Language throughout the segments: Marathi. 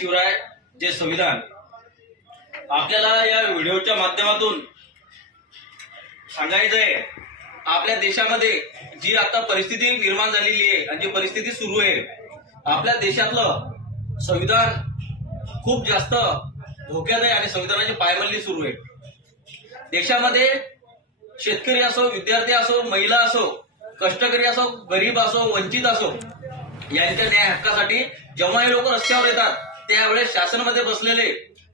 शिवराय जे संविधान. आपल्याला या व्हिडिओच्या माध्यमातून सांगायचं आहे आपल्या देशामध्ये जी आता परिस्थिती निर्माण झालेली आहे आणि जी परिस्थिती सुरू आहे आपल्या देशातलं संविधान खूप जास्त धोक्यात आहे आणि संविधानाची पायमल्ली सुरू आहे. देशामध्ये शेतकरी असो विद्यार्थी असो महिला असो कष्टकरी असो गरीब असो वंचित असो यांच्या न्याय हक्कासाठी जेव्हा हे लोक रस्त्यावर येतात त्यावेळेस शासनामध्ये बसलेले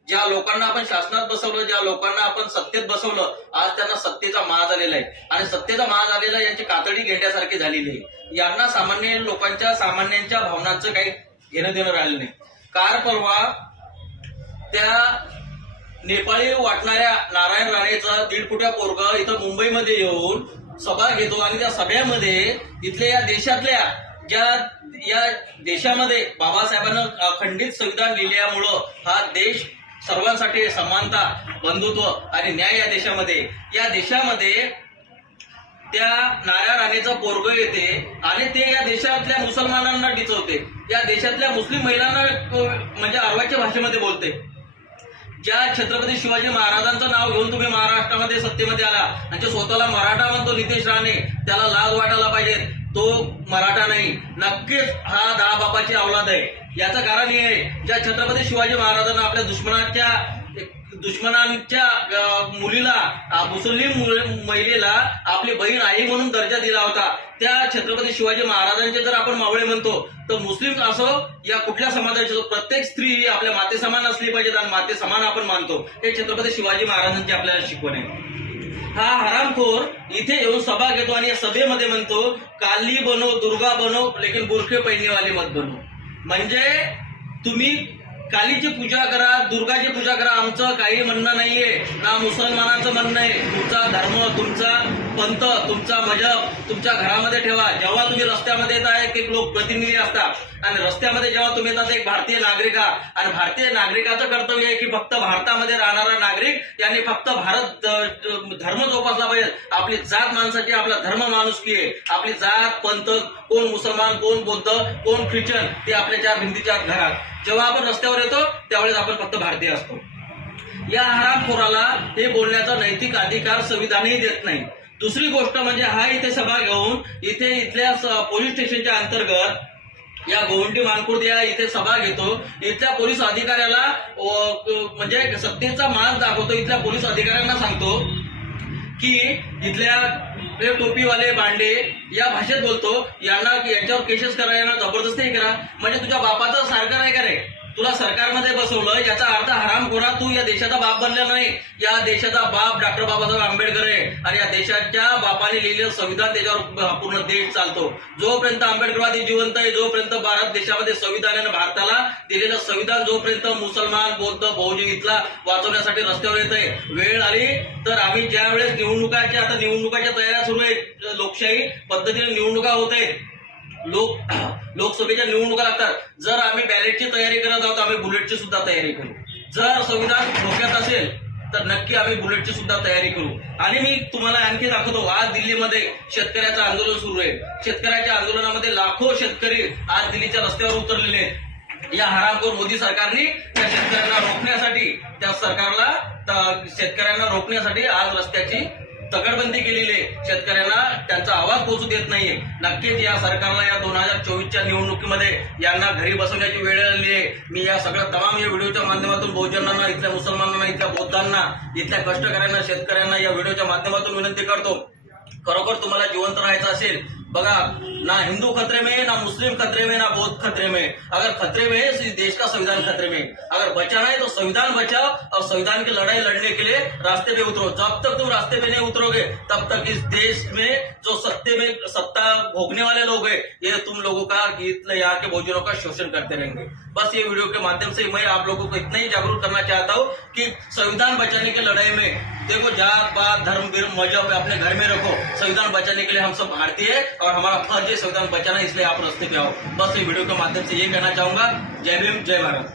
ज्या लोकांना आपण शासनात बसवलं ज्या लोकांना आपण सत्तेत बसवलं आज त्यांना सत्तेचा माज आलेला आहे. आणि सत्तेचा माज आलेला यांची कातडी घेण्यासारखी झालेली आहे. यांना सामान्य लोकांच्या सामान्यांच्या भावनांचं काही घेणं देणं राहिलं नाही. कार परवा त्या नेपाळी वाटणाऱ्या नारायण राणेचा दीड फुट्या पोरग इथं मुंबईमध्ये येऊन सभा घेतो आणि त्या सभेमध्ये इथल्या या देशातल्या ज्या या देशामध्ये बाबासाहेबांना खंडित संविधान लिहिल्यामुळं हा देश सर्वांसाठी समानता बंधुत्व आणि न्याय या देशामध्ये या देशामध्ये त्या नाऱ्या राणीचं पोरग येते आणि ते या देशातल्या मुसलमानांना डिचवते. या देशातल्या मुस्लिम महिलांना म्हणजे अरवाच्या भाषेमध्ये बोलते. ज्या छत्रपती शिवाजी महाराजांचं नाव घेऊन तुम्ही महाराष्ट्रामध्ये सत्तेमध्ये आला आणि स्वतःला मराठा म्हणतो नितेश राणे त्याला लाज वाटायला पाहिजेत. तो मराठा नाही नक्कीच हा दहा बापाची अवलाद आहे. याचं कारण हे आहे ज्या छत्रपती शिवाजी महाराजांना आपल्या दुश्मनाच्या दुश्मनांच्या मुलीला मुस्लिम महिलेला आपली बहीण आई म्हणून दर्जा दिला होता. त्या छत्रपती शिवाजी महाराजांचे जर आपण मावळे म्हणतो तर मुस्लिम असो या कुठल्या समाजाचे असो, प्रत्येक स्त्री ही आपल्या माते समान असली पाहिजे आणि माते समान आपण मानतो. हे छत्रपती शिवाजी महाराजांची आपल्याला शिकवण आहे. हा हरामखोर इथे येऊन सभा घेतो आणि या सभेमध्ये म्हणतो काली बनो दुर्गा बनो लेकिन बुरखे पहिनेवाले मत बनो म्हणजे तुम्ही कालीची पूजा करा दुर्गाची पूजा करा. आमचं काही म्हणणं नाहीये. ना मुसलमानाचं म्हणणं आहे तुमचा धर्म तुमचा पंथ तुमचा मजब तुमच्या घरामध्ये ठेवा. जेव्हा तुम्ही रस्त्यामध्ये येत आहे एक लोक प्रतिनिधी असतात. आणि रस्त्यामध्ये जेव्हा तुम्ही येतात एक भारतीय नागरिक आहात. आणि भारतीय नागरिकाचं कर्तव्य आहे की फक्त भारतामध्ये राहणारा नागरिक यांनी फक्त भारत धर्म जोपासला पाहिजे. आपली जात माणसाची आपला धर्म माणुसकी आहे. आपली जात पंथ कोण मुसलमान कोण बौद्ध कोण ख्रिश्चन ते आपल्या चार भिंतीच्या घरात. जेव्हा आपण रस्त्यावर येतो त्यावेळेस आपण फक्त भारतीय असतो. या हरामखोराला हे बोलण्याचा नैतिक अधिकार संविधानही देत नाही. दुसरी गोष्ट म्हणजे हा इथे सभा घेऊन इथे इथल्या स- पोलीस स्टेशनच्या अंतर्गत या गोवंडी मानकुर्द या इथे सभा घेतो. इथल्या पोलीस अधिकाऱ्याला म्हणजे सत्तेचा मान दाखवतो. इथल्या पोलीस अधिकाऱ्यांना सांगतो की इथल्या हे टोपीवाले बांडे या भाषेत बोलतो. यांना यांच्यावर केसेस करा यांना जबरदस्ती करा. म्हणजे तुझ्या बापाचं सारखं नाही का रे? तुला सरकारमध्ये बसवलं याचा अर्थ हरामखोरा तू या देशाचा बाप बनला नाही. या देशाचा बाप डॉक्टर बाबासाहेब आंबेडकर आहे आणि या देशाच्या बापाने लिहिलेलं संविधान त्याच्यावर पूर्ण देश चालतो. जोपर्यंत आंबेडकरवादी जिवंत आहे जोपर्यंत भारत देशामध्ये संविधानाने भारताला दिलेलं संविधान जोपर्यंत मुसलमान बौद्ध बहुजन इथला वाचवण्यासाठी रस्त्यावर येत आहे वेळ आली तर आम्ही ज्या वेळेस निवडणुकाच्या आता निवडणुकाच्या तयाऱ्या सुरू आहेत लोकशाही पद्धतीने निवडणुका होत आहेत लोक लोकसभेच्या निवडणुका लागतात. जर आम्ही बॅलेटची तयारी करत आहोत आम्ही बुलेटची सुद्धा तयारी करू. जर संविधान धोक्यात असेल तर नक्की आम्ही बुलेटची सुद्धा तयारी करू. आणि मी तुम्हाला आणखी दाखवतो आज दिल्लीमध्ये शेतकऱ्याचं आंदोलन सुरू आहे. शेतकऱ्याच्या आंदोलनामध्ये लाखो शेतकरी आज दिल्लीच्या रस्त्यावर उतरलेले आहेत. या हरामखोर मोदी सरकारने त्या शेतकऱ्यांना रोखण्यासाठी त्या सरकारला शेतकऱ्यांना रोखण्यासाठी आज रस्त्याची तगडबंदी केलेली आहे. शेतकऱ्यांना त्यांचा आवाज पोहोचू देत नाहीये. नक्कीच या सरकारला या दोन हजार चोवीसच्या निवडणुकीमध्ये यांना घरी बसवण्याची वेळ आली आहे. मी या सगळ्या तमाम या व्हिडिओच्या माध्यमातून बहुजनांना इथल्या मुसलमानांना इथल्या बौद्धांना इथल्या कष्टकऱ्यांना शेतकऱ्यांना या व्हिडिओच्या माध्यमातून विनंती करतो. खरोखर तुम्हाला जिवंत राहायचं असेल बघा ना हिंदू खतरे में, ना मुस्लिम खतरे में, ना बौद्ध खतरे में। अगर खतरे में है तो इस देश का संविधान खतरे में। अगर बचाना है तो संविधान बचाओ और संविधान की लड़ाई लड़ने के लिए रास्ते पे उतरो। जब तक तुम रास्ते पे नहीं उतरोगे, तब तक इस देश में जो सत्ते में सत्ता भोगने वाले लोग है, ये तुम लोगों का इतने यहाँ के भोजनों का शोषण करते रहेंगे। बस ये वीडियो के माध्यम से मैं आप लोगों को इतना ही जागरूक करना चाहता हूँ कि संविधान बचाने की लड़ाई में देखो, जात, पात, धर्म, विर्म मज़हब अपने घर में रखो। संविधान बचाने के लिए हम सब भारतीय है और हमारा फ़र्ज़ है संविधान बचाना, इसलिए आप रस्ते पे आओ। बस ये वीडियो के माध्यम से ये कहना चाहूँगा, जय भीम, जय भारत।